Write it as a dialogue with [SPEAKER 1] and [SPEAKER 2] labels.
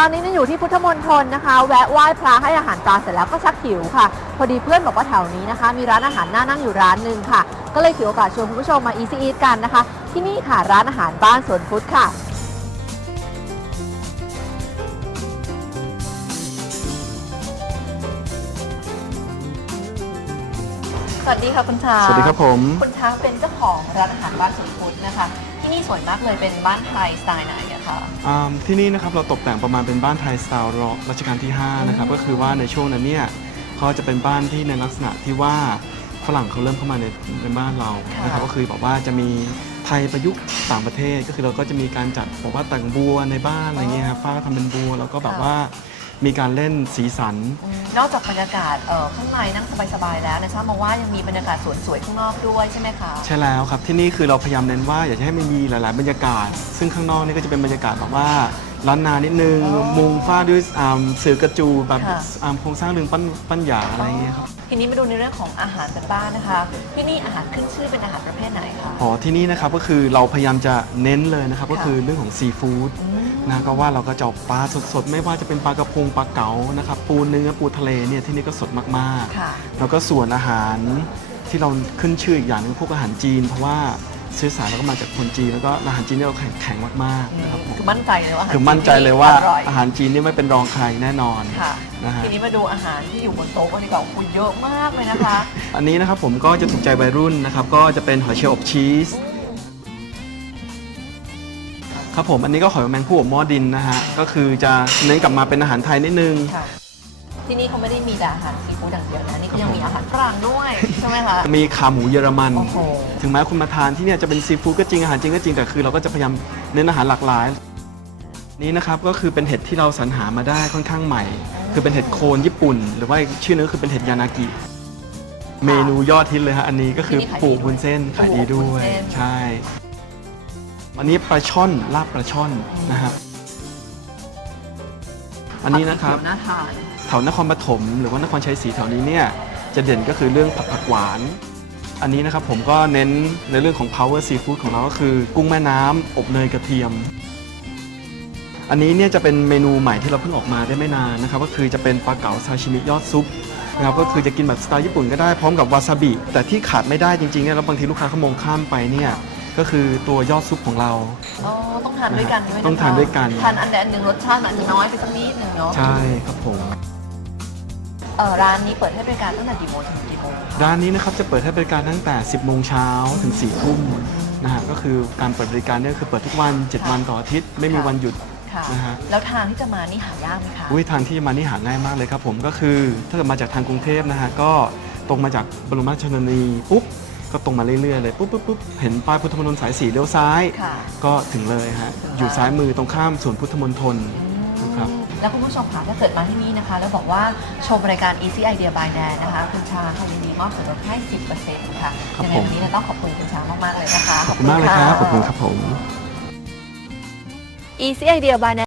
[SPEAKER 1] ตอนนี้เนี่ยอยู่ที่พุทธมณฑลนะคะ แวะไหว้พระให้อาหารปลาเสร็จแล้วก็ชักหิวค่ะ พอดีเพื่อนบอกว่าแถวนี้นะคะ มีร้านอาหารน่านั่งอยู่ร้านหนึ่งค่ะ ก็เลยถือโอกาสชวนคุณผู้ชมมา Easy Eat กันนะคะ ที่นี่ค่ะร้านอาหารบ้านสวนพุทธค่ะสวัสดีค่ะคุณช้าง
[SPEAKER 2] สวัสดีครับผม
[SPEAKER 1] คุณช้างเป็นเจ้าของร้านอาหารบ้านสวนพุทธนะคะ ที่นี่สวยมากเลยเป็นบ้านไทยสไตล์ไหนอะคะ
[SPEAKER 2] อ่าที่นี่นะครับเราตกแต่งประมาณเป็นบ้านไทยสไตล์รัชกาลที่5นะครับก็คือว่าในช่วงนั้นเนี่ยเขาจะเป็นบ้านที่ในลักษณะที่ว่าฝรั่งเขาเริ่มเข้ามาในในบ้านเรา
[SPEAKER 1] ค่ะ
[SPEAKER 2] นะครับก็คือแบบว่าจะมีไทยประยุกต์ต่างประเทศก็คือเราก็จะมีการจัดแบบว่าแต่งบัวในบ้านอะไรเงี้ยครับฟ้าทำเป็นบัวแล้วก็แบบว่า มีการเล่นสีสัน
[SPEAKER 1] อืมนอกจากบรรยากาศเอ่อข้างในนั่งสบายๆแล้วนะทราบมาว่ายังมีบรรยากาศสวนสวยข้างนอกด้วยใช่ไหมคะ
[SPEAKER 2] ใช่แล้วครับที่นี่คือเราพยายามเน้นว่าอยากจะให้มันมีหลาย ๆ บรรยากาศ ซึ่งข้างนอกนี่ก็จะเป็นบรรยากาศแบบว่าล้านนานิดนึง
[SPEAKER 1] อ๋อ
[SPEAKER 2] มุงฟ้าด้วยอ่าเสือกระจูแบบ
[SPEAKER 1] ค่ะ
[SPEAKER 2] อ่าโครงสร้างเรืองปั้นปั้นหยาอะไรเงี้ยครับ
[SPEAKER 1] ทีนี้มาดูในเรื่องของอาหารกันบ้างนะคะ ที่นี่อาหารขึ้นชื่อเป็นอาหารประเภทไหนคะ
[SPEAKER 2] อ๋อที่นี่นะครับก็คือเราพยายามจะเน้นเลยนะครับก็
[SPEAKER 1] ค่ะ
[SPEAKER 2] คือเรื่องของซีฟู้ด
[SPEAKER 1] อืม
[SPEAKER 2] นะก็ว่าเราก็จะเอาปลาสดๆ ไม่ว่าจะเป็นปลากระพงปลาเก๋านะครับปูเนื้อปูทะเลเนี่ยที่นี่ก็สดมาก
[SPEAKER 1] ค่ะ
[SPEAKER 2] ๆ แล้วก็ส่วนอาหารที่เราขึ้นชื่ออีกอย่างหนึงพวกอาหารจีน เพราะว่าซื้อสารเราก็มาจากคนจีนแล้วก็อาหารจีนเนี่ยเราแข็งแข็งมากๆนะครับผม
[SPEAKER 1] คือมั่นใจเลยว่าาหาร
[SPEAKER 2] คือมั่นใจเลยว่า
[SPEAKER 1] อร่อย
[SPEAKER 2] อาหารจีนนี่ไม่เป็นรองใครแน่นอน
[SPEAKER 1] ค่ะ
[SPEAKER 2] นะฮะ
[SPEAKER 1] ทีนี้มาดูอาหารที่อยู่บนโต๊ะกันดีกว่าคุยเยอะมากเลยนะคะ
[SPEAKER 2] อันนี้นะครับผมก็จะถูกใจวัยรุ่นนะครับก็จะเป็นหอยเชลล์อบชีส ครับผมอันนี้ก็หอยแมงผู้อบหม้อดินนะฮะก็คือจะเน้นกลับมาเป็นอาหารไทยนิดนึง
[SPEAKER 1] ค่ะ ที่นี่เขาไม่ได้มีแต่อาหารซีฟู้ดอย่างเดียวนะ นี่ก็ยังมีอาหารฝรั่งด้วยใช่ไหมคะ
[SPEAKER 2] มีขาหมูเยอรมัน
[SPEAKER 1] โอ้โห
[SPEAKER 2] ถึงแม้คุณมาทานที่เนี่ยจะเป็นซีฟู้ดก็จริงอาหารจริงก็จริงแต่คือเราก็จะพยายามเน้นอาหารหลากหลาย นี่นะครับก็คือเป็นเห็ดที่เราสรรหามาได้ค่อนข้างใหม่ คือเป็นเห็ดโคนญี่ปุ่น หรือว่าอีกชื่อนึงก็คือเป็นเห็ดยานากิ เมนูยอดฮิตเลยฮะอันนี้ก็คือปูวุ้นเส้นขายดีด้วย ใช่ อันนี้ปลาช่อนลาบปลาช่อนนะครับ อันนี้นะครับ
[SPEAKER 1] น่าทาน
[SPEAKER 2] แถวนครปฐมหรือว่านครชัยศรีแถวนี้เนี่ยจะเด่นก็คือเรื่องผักผักหวาน อันนี้นะครับผมก็เน้นในเรื่องของ power seafood ของเราก็คือ กุ้งแม่น้ำอบเนยกระเทียม อันนี้เนี่ยจะเป็นเมนูใหม่ที่เราเพิ่งออกมาได้ไม่นานนะครับก็คือจะเป็นปลาเก๋าซาชิมิยอดซุปนะครับก็คือจะกินแบบสไตล์ญี่ปุ่นก็ได้พร้อมกับวาซาบิแต่ที่ขาดไม่ได้จริงๆเนี่ยแล้วบางทีลูกค้าเขามองข้ามไปเนี่ย ก็คือตัวยอดซุปของเรา
[SPEAKER 1] อ๋อ ต้องทานด้วยกันด้วยะคะ
[SPEAKER 2] ต้องทานด้วยกัน
[SPEAKER 1] ทานอันใดอันหนึ่งรสชาติมันอาจจะน้อยไปสักนิดหนึ่งเนาะ
[SPEAKER 2] ใช่ครับผม
[SPEAKER 1] เออร้านนี้เปิดให้บริการตั้งแต่กี่โมงถึงกี่โมง
[SPEAKER 2] ร้านนี้นะครับจะเปิดให้บริการตั้งแต่ 10 โมงเช้าถึง 4 ทุ่มนะฮะก็คือการเปิดบริการเนี่ยคือเปิดทุกวัน 7 วันต่ออาทิตย์ไม่มีวันหยุด
[SPEAKER 1] ค่ะ
[SPEAKER 2] นะฮะ
[SPEAKER 1] แล้วทางที่จะมานี่หายากไหมคะ
[SPEAKER 2] วิธีทางที่มานี่หาง่ายมากเลยครับผมก็คือถ้าเกิดมาจากทางกรุงเทพนะฮะก็ตรงมาจากบรมราชชนนีปุ๊บ ก็ตรงมาเรื่อยๆเลยปุ๊บปุ๊บปุ๊บเห็นป้ายพุทธมณฑลสายสีเลี้ยวซ้าย
[SPEAKER 1] ค่ะ
[SPEAKER 2] ก็ถึงเลยฮะ
[SPEAKER 1] ถึงแล้ว
[SPEAKER 2] อยู่ซ้ายมือตรงข้ามสวนพุทธมณฑล ครับ
[SPEAKER 1] แล้วคุณผู้ชมคะถ้าเกิดมาที่นี่นะคะ แล้วบอกว่าชมรายการ Easy Idea by Dan นะคะ คุณชาค่ะยินดีมอบส่วนลดให้ 10%ค่ะ
[SPEAKER 2] ครับ
[SPEAKER 1] ยังไง
[SPEAKER 2] ผม
[SPEAKER 1] วันนี้เราต้องขอบคุณคุณชามาก ๆ เลยนะคะ
[SPEAKER 2] ขอบคุณมากเลยครับ ขอบคุณครับผม
[SPEAKER 1] Easy Idea by Dan